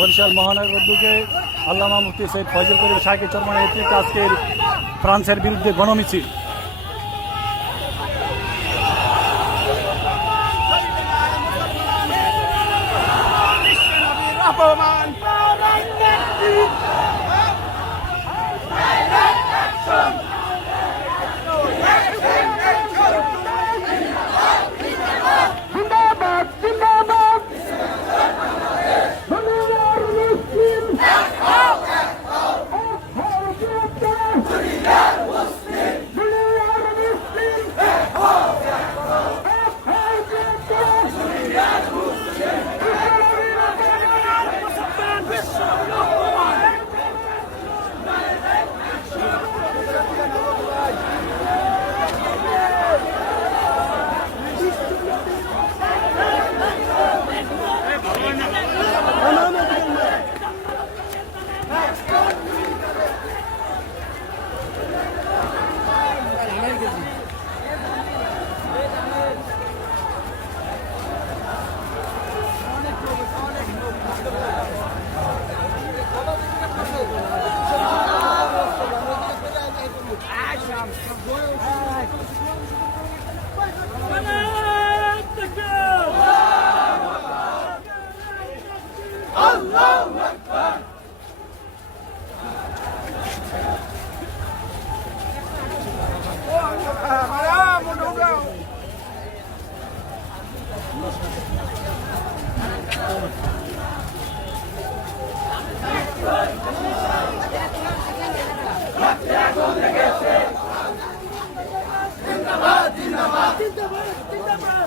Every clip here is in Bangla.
বরিশাল মহানগর উদ্যোগে আল্লামা মুফতি সৈয়দ ফজল করিম শাহকে চরমানের নেতৃত্বে আজকের ফ্রান্সের বিরুদ্ধে গণমিছিল।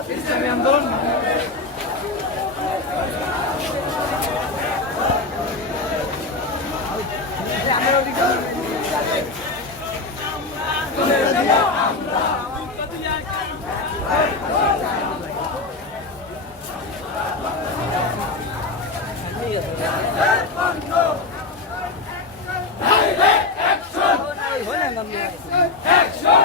Islam yandı. Action!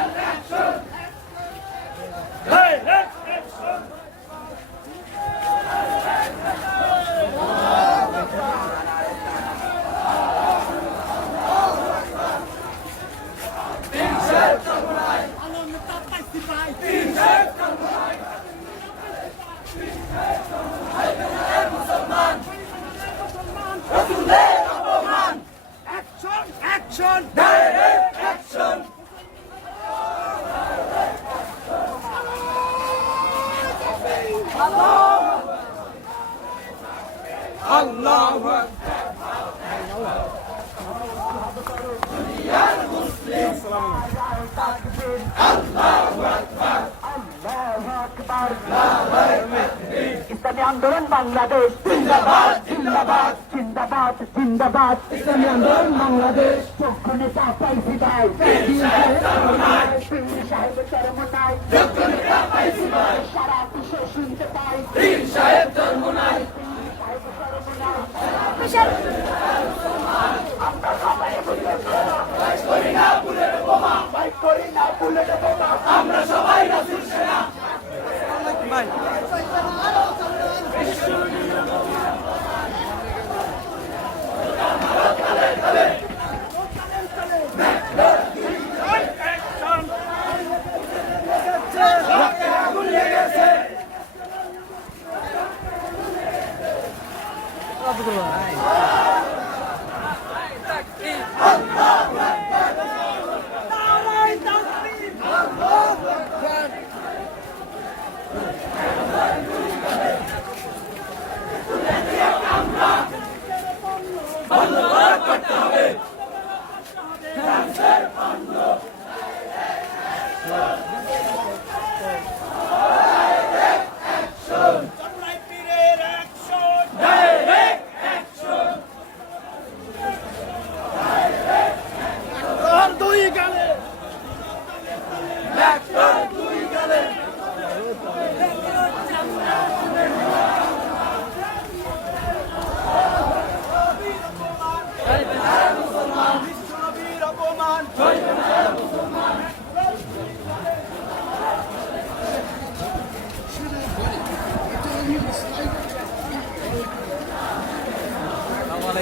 ইসলামী আন্দোলন বাংলাদেশ। জিন্দাবাদ জিন্দাবাদ। জিন্দাবাদ জিন্দাবাদ। ইসলামী আন্দোলন বাংলাদেশ। চক্ষ নেতা পাইছি ভাই না বুলেট বোমা ফাইট করি না বুলেট বোমা। আমরা সবাই রাসুল সেনা। ভাই বিশ্ব নিয়ে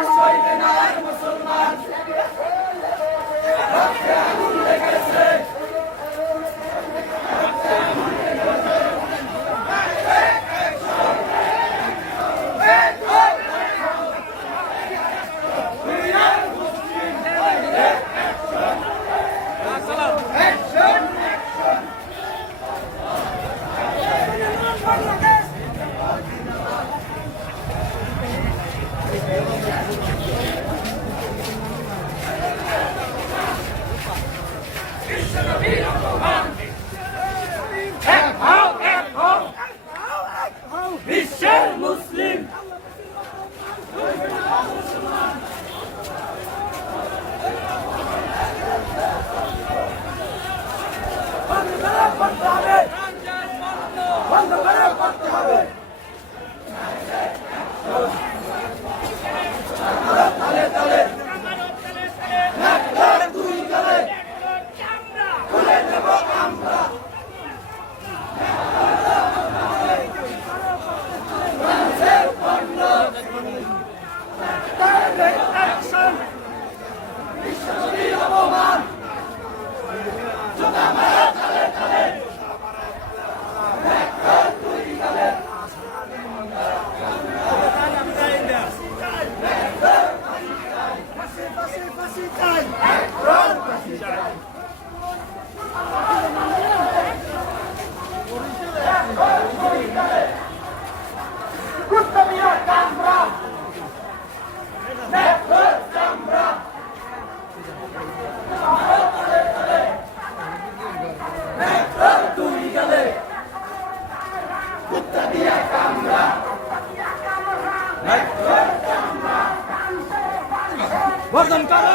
অপমান বর্জন করো।